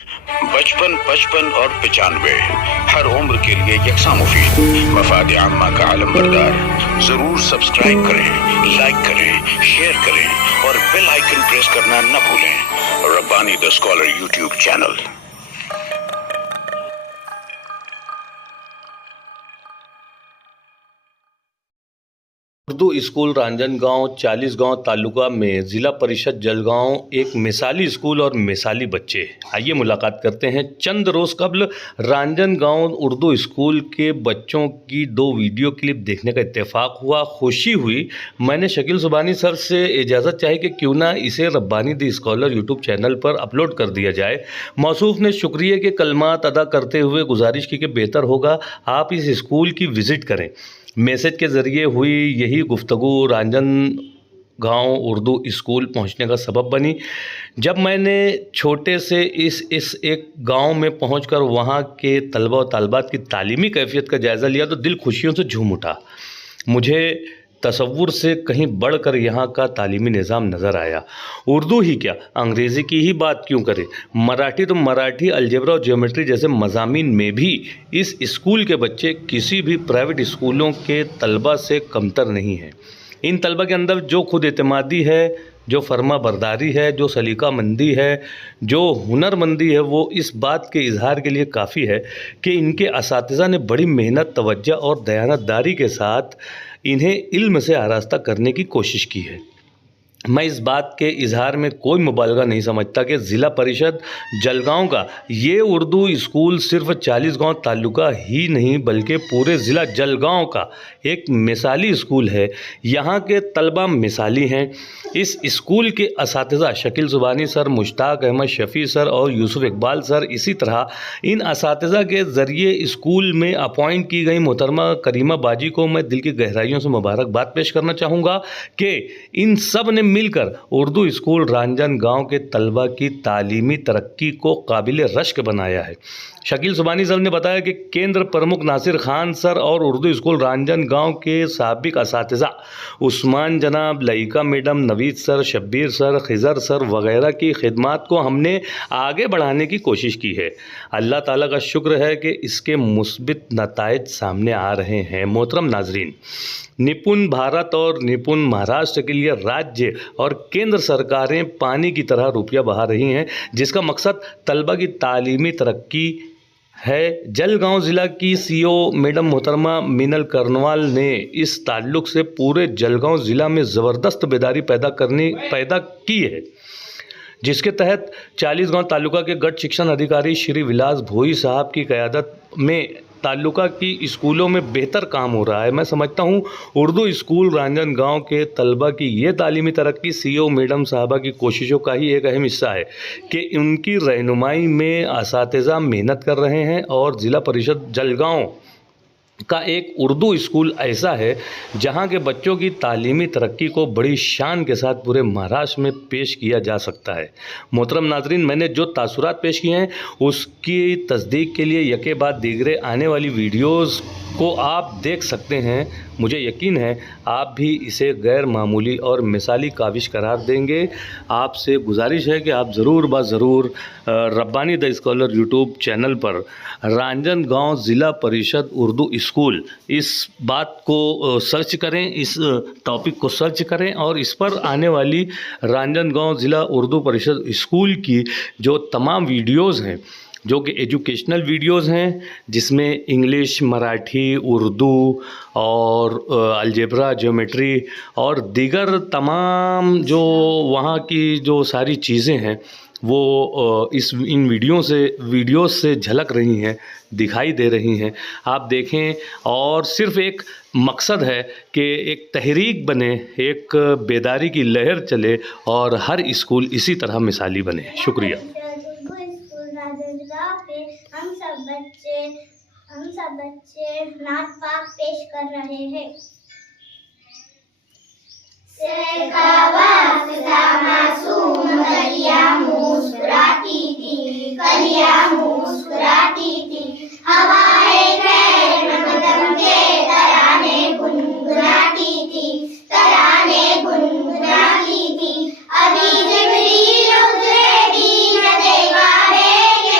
बचपन, 55 और 95 हर उम्र के लिए यकसा मुफीद। मफाद आम्मा का आलम बरदार। जरूर सब्सक्राइब करें, लाइक करें, शेयर करें और बेल आइकन प्रेस करना न भूलें। Rabbani the scholar YouTube channel. Urdu school Ranjangaon 40गांव तालुका में ज़िला परिषद जलगांव एक मिसाली स्कूल और मिसाली बच्चे। आइए मुलाकात करते हैं। चंद रोज़ कबल रांजनगांव उर्दू स्कूल के बच्चों की 2 वीडियो क्लिप देखने का इत्तेफाक हुआ। खुशी हुई। मैंने शकील सुबानी सर से इजाज़त चाही कि क्यों ना इसे Rabbani the scholar YouTube channel पर अपलोड कर दिया जाए। मौसूफ ने शुक्रिया के कलमात अदा करते हुए गुजारिश की कि बेहतर होगा आप इस स्कूल की विज़िट करें। मैसेज के ज़रिए हुई यही गुफ्तगू रांजनगांव उर्दू स्कूल पहुंचने का सबब बनी। जब मैंने छोटे से इस एक गांव में पहुंचकर वहां के तलबा और तालिबात की तालीमी कैफियत का जायज़ा लिया तो दिल खुशियों से झूम उठा। मुझे तसव्वुर से कहीं बढ़कर यहाँ का तालीमी निज़ाम नज़र आया। उर्दू ही क्या, अंग्रेज़ी की ही बात क्यों करें। मराठी तो मराठी, अलजेब्रा और ज्योमेट्री जैसे मज़ामीन में भी इस स्कूल के बच्चे किसी भी प्राइवेट स्कूलों के तलबा से कमतर नहीं हैं। इन तलबा के अंदर जो खुद एतमादी है, जो फरमा बरदारी है, जो सलीका मंदी है, जो हुनरमंदी है, वो इस बात के इजहार के लिए काफ़ी है कि इनके असातिज़ा ने बड़ी मेहनत, तवज्जो और दयानतदारी के साथ इन्हें इल्म से आरास्ता करने की कोशिश की है। मैं इस बात के इजहार में कोई मुबालगा नहीं समझता कि ज़िला परिषद जलगांव का ये उर्दू स्कूल सिर्फ 40गांव तालुका ही नहीं बल्कि पूरे ज़िला जलगांव का एक मिसाली स्कूल है। यहाँ के तलबा मिसाली हैं। इस स्कूल के असातिज़ा शकील सुबानी सर, मुश्ताक अहमद शफ़ी सर और यूसुफ इकबाल सर, इसी तरह इन असातिज़ा के ज़रिए स्कूल में अपॉइंट की गई मोहतरमा करीमा बाजी को मैं दिल की गहराइयों से मुबारकबाद पेश करना चाहूँगा कि इन सब ने मिलकर उर्दू स्कूल रांजनगांव के तलबा की तालीमी तरक्की को काबिल रश्क बनाया है। शकील सुबानी सर ने बताया कि केंद्र प्रमुख नासिर खान सर और उर्दू स्कूल रांजनगांव के साबिक असातिज़ा उस्मान जनाब, लईका madam, Naveed sir, Shabbir sir, Khizar sir वगैरह की खिदमात को हमने आगे बढ़ाने की कोशिश की है। अल्लाह ताला का शुक्र है कि इसके मुस्बित नताइज सामने आ रहे हैं। मोहतरम नाजरीन, निपुण भारत और निपुण महाराष्ट्र के लिए राज्य और केंद्र सरकारें पानी की तरह रुपया बहा रही हैं, जिसका मकसद तलबा की तालीमी तरक्की है। जलगांव ज़िला की सीओ मैडम मोहतरमा मीनल कर्नवाल ने इस ताल्लुक़ से पूरे जलगांव ज़िला में ज़बरदस्त बेदारी पैदा की है, जिसके तहत 40गांव तालुका के गढ़ शिक्षण अधिकारी श्री विलास भोई साहब की क़यादत में तालुका की स्कूलों में बेहतर काम हो रहा है। मैं समझता हूँ उर्दू स्कूल रांजनगांव के तलबा की ये तालीमी तरक्की सीओ मैडम साहबा की कोशिशों का ही एक अहम हिस्सा है कि उनकी रहनुमाई में असातिज़ा मेहनत कर रहे हैं और ज़िला परिषद जलगांव का एक उर्दू स्कूल ऐसा है जहां के बच्चों की तालीमी तरक्की को बड़ी शान के साथ पूरे महाराष्ट्र में पेश किया जा सकता है। मोहतरम नाजरीन, मैंने जो तासुरात पेश किए हैं उसकी तस्दीक के लिए यके बाद दीगरे आने वाली वीडियोस को आप देख सकते हैं। मुझे यकीन है आप भी इसे गैर मामूली और मिसाली काविश करार देंगे। आपसे गुजारिश है कि आप ज़रूर Rabbani the scholar YouTube channel पर रांजनगांव ज़िला परिषद उर्दू स्कूल इस बात को सर्च करें, इस टॉपिक को सर्च करें और इस पर आने वाली रांजनगांव ज़िला उर्दू परिषद स्कूल की जो तमाम वीडियोज़ हैं, जो कि एजुकेशनल वीडियोज़ हैं, जिसमें इंग्लिश, मराठी, उर्दू और अलजेब्रा, ज्योमेट्री और दीगर तमाम जो वहाँ की जो सारी चीज़ें हैं वो इन वीडियोज़ से झलक रही हैं, दिखाई दे रही हैं। आप देखें और सिर्फ़ एक मकसद है कि एक तहरीक बने, एक बेदारी की लहर चले और हर स्कूल इसी तरह मिसाली बने। शुक्रिया। हम सब बच्चे नात पाक पेश कर रहे हैं। मासूम कलियां मुस्कुराती थी, कलियां मुस्कुराती थी, हवाएं खैर मकदम के तराने गुनगुनाती थी, तराने गुनगुनाती थी। अभी जिब्रील उतरे दीन देखा है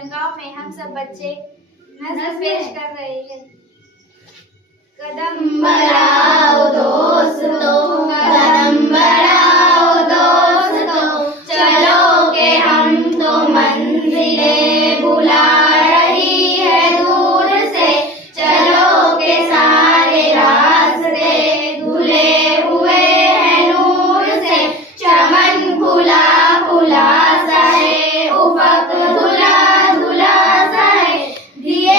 राजनांदगांव में हम सब बच्चे नज़्म पेश कर रहे हैं। कदम बढ़ाओ दोस्तों, कदम बढ़ाओ दोस्तों, चलो के हम तो मंजिले बुला रही है दूर से, चलो के सारे रास्ते धुले हुए हैं नूर से, चमन खुला खुला सा है, उफक धुला धुला सा है, दिए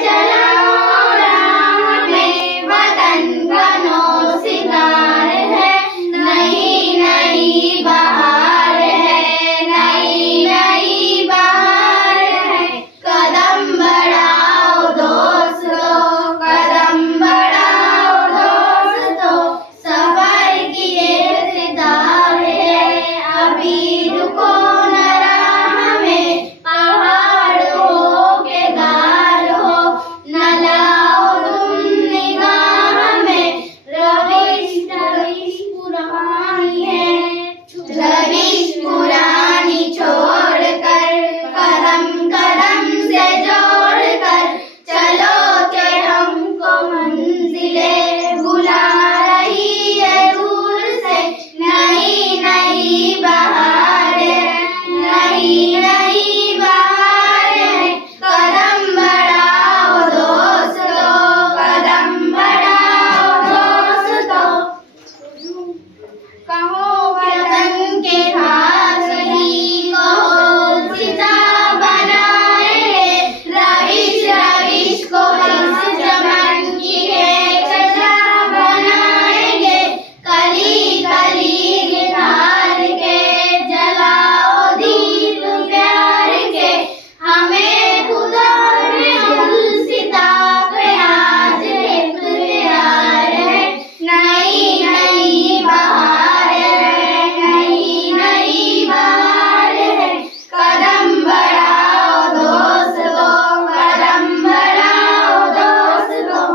जलाओ राह में वतन का नौ सितार है, नई नई बहार है, नई नई बहार है, कदम बढ़ाओ दोस्तों, कदम बढ़ाओ दोस्तों, सफर की इब्तिदा है, अभी रुको न राह में, पहाड़ हो के गार हो, न लाओ तुम निगाह में, रविश रविश पुरानी है, रविश पुरानी छोड़कर, कदम कदम से जोड़कर, चलो के हमको मंजिले बुला रही है दूर से, नई नई बहार है, नई नई बहार है, कदम बढ़ाओ दोस्तों, कदम बढ़ाओ दोस्तों, कहो वतन के हासिली को सीता बनाएंगे, रविश रविश को इस चमन की सजा बनाएंगे, कली कली निकाल के जलाओ दीप प्यार के, हमें खुदा ने गुलसिता पे आज इख्तियार है, नई नई बहार है, नई नई बहार है, कदम बढ़ाओ दोस्तों, कदम बढ़ाओ दोस्तों।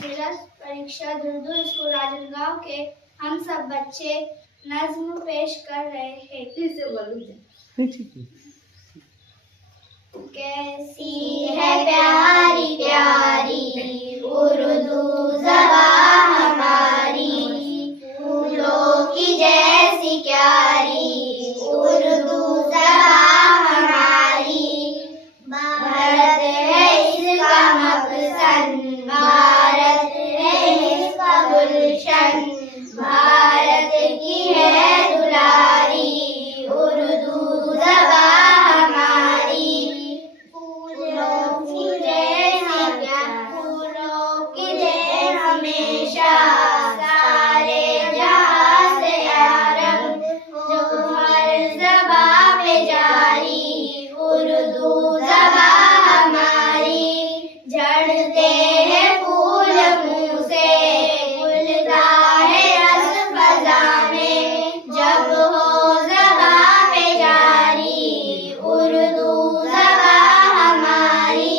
जिला परीक्षा उर्दू स्कूल राजनांदगांव के हम सब बच्चे नज्म पेश कर रहे हैं। कैसी है प्यारी प्यारी उर्दू ज़बान हमारी, फूलों की जैसी क्यारी उर्दू ज़बान हमारी, भारत है इसका मकसद, भारत है इसका गुलशन, भारत की है दुलारी उर्दू ज़बान हमारी, फूलों की जैसी हमेशा सारे जहां से आरंभ, जो हर ज़बान पे जारी उर्दू ज़बान हमारी, झड़ते हैं फूल मुँह से, खुलता है रस फ़ज़ा में, जब हो ज़बान पे जारी उर्दू ज़बान हमारी।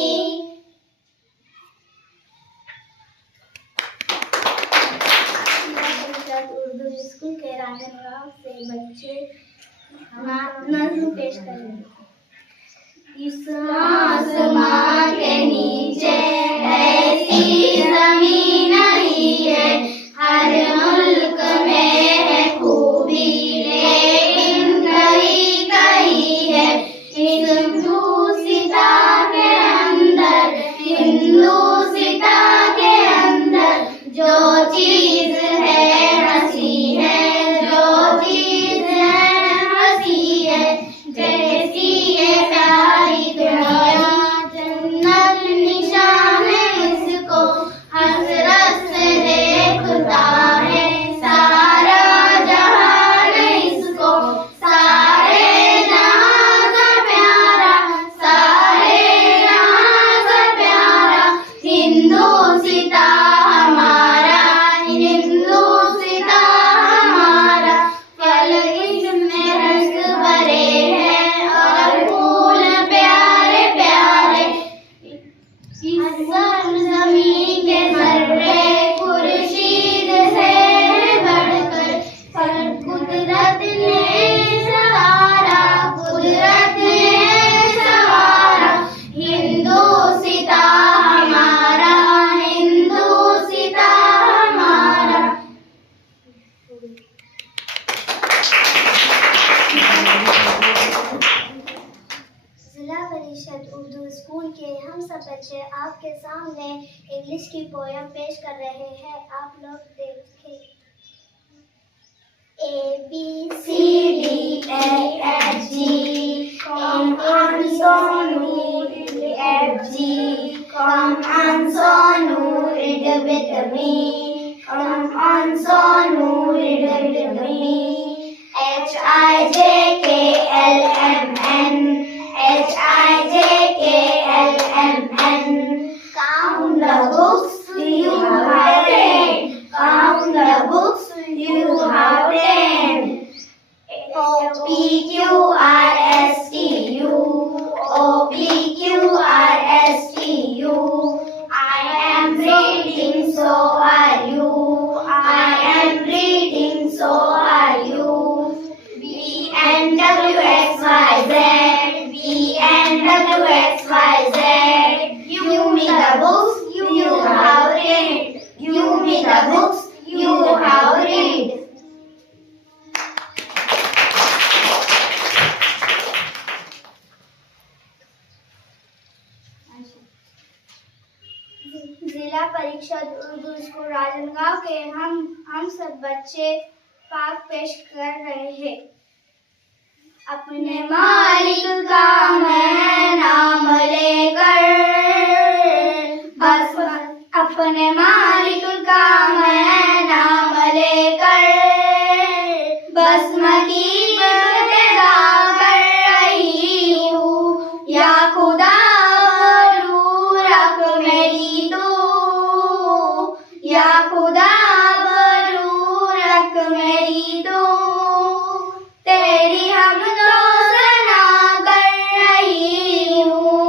उर्दू स्कूल के राजनांदगांव से बच्चे नज़्म पेश करेंगे। इस आसमां के नीचे ऐसी ज़मीन नहीं है, हर मुल्क में है खूबी, लेकिन कहीं कहीं है, हिंदू सिता के अंदर, हिंदू सिता के अंदर, जो चीज़ है हंसी है, जो चीज़ है हंसी है, जैसी ये सारी दुनिया जन्नत निशान है इसको, जिला परिषद उर्दू स्कूल के हम सब बच्चे आपके सामने इंग्लिश की पोयम पेश कर रहे हैं। आप लोग देखें। A B C D E F G come on Sonu read F G come on Sonu read with me come on Sonu read with me H I J K L M N H I J K L M N count the books you have read count the books you have read O P Q R S T U O P Q R S T U I am reading so are you I am reading so are you B N W X Y Z B N W X Y Z give me the books you have read give me the books you have read जिला परिषद Urdu school राजनगांव के हम सब बच्चे पाक पेश कर रहे हैं। अपने मालिक का मैं नाम लेकर बस अपने मालिक का मैं नाम लेकर बस्म की इब्तिदा कर रही हूँ या खुदा बरू रख मेरी तू या खुदा बरू रख मेरी तू तेरी हम तो सना कर रही हूँ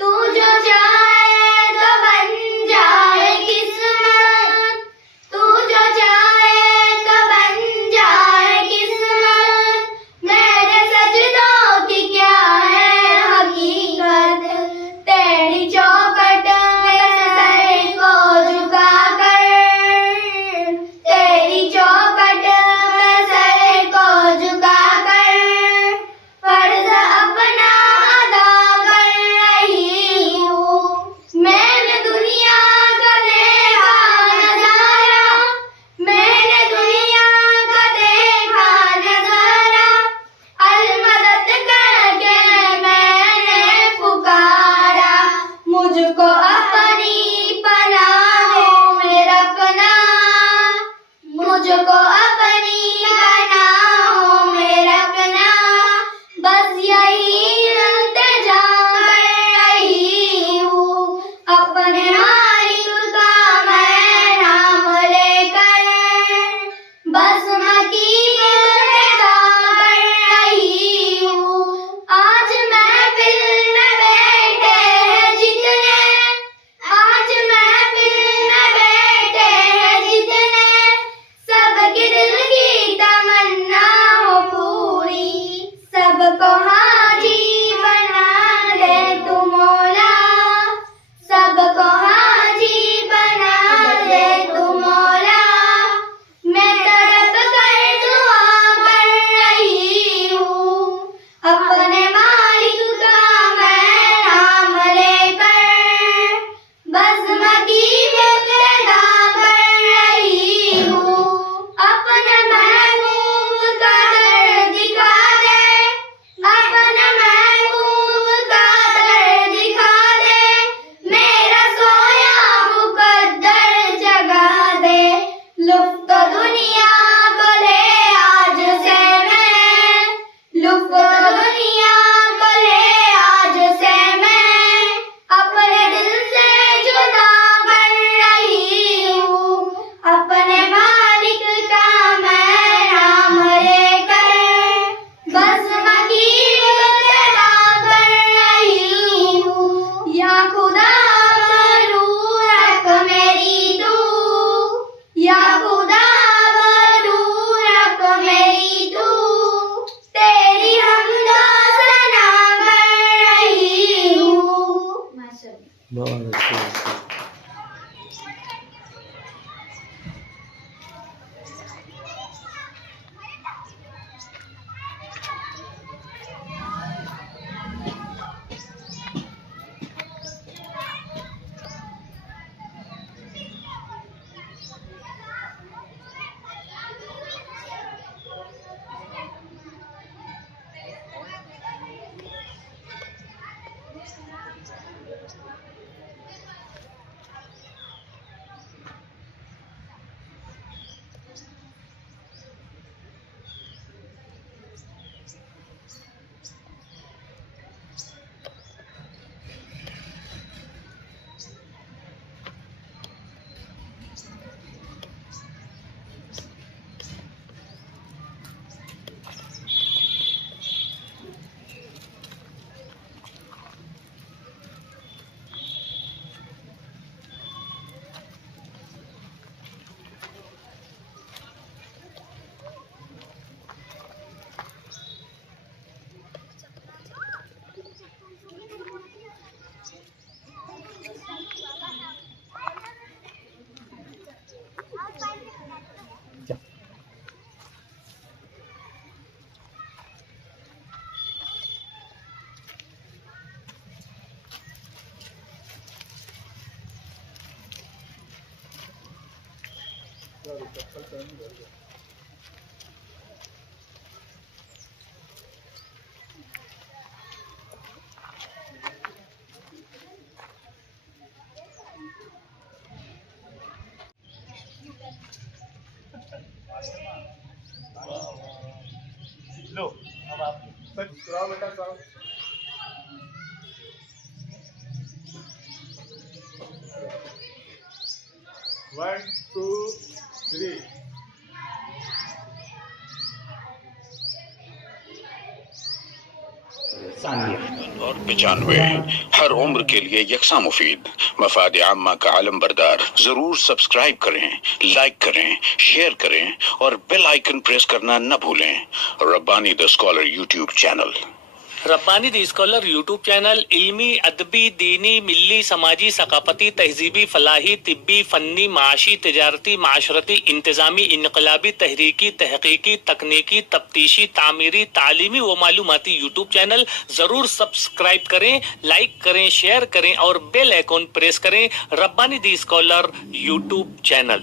तू जो चाहे तो बन जाए किस्मत तू जो चाहे तो बन जाए किस्मत लो अब आप मुस्कुराओ बेटा साहब। One two three. और 95 हर उम्र के लिए यकसा मुफीद मफाद आम्मा का आलम बरदार। जरूर सब्सक्राइब करें, लाइक करें, शेयर करें और बेल आइकन प्रेस करना न भूलें। Rabbani the scholar YouTube channel. Rabbani the scholar YouTube channel इल्मी, अदबी, दीनी, मिल्ली, समाजी, सकाफती, तहजीबी, फलाही, तिब्बी, फन्नी, माशी, तिजारती, माशरती, इंतजामी, इनकलाबी, तहरीकी, तहकीकी, तकनीकी, तफ्तीशी, तामीरी, तालीमी व मालूमाती यूट्यूब चैनल। जरूर सब्सक्राइब करें, लाइक करें, शेयर करें और बेल आइकन प्रेस करें। Rabbani the scholar YouTube channel.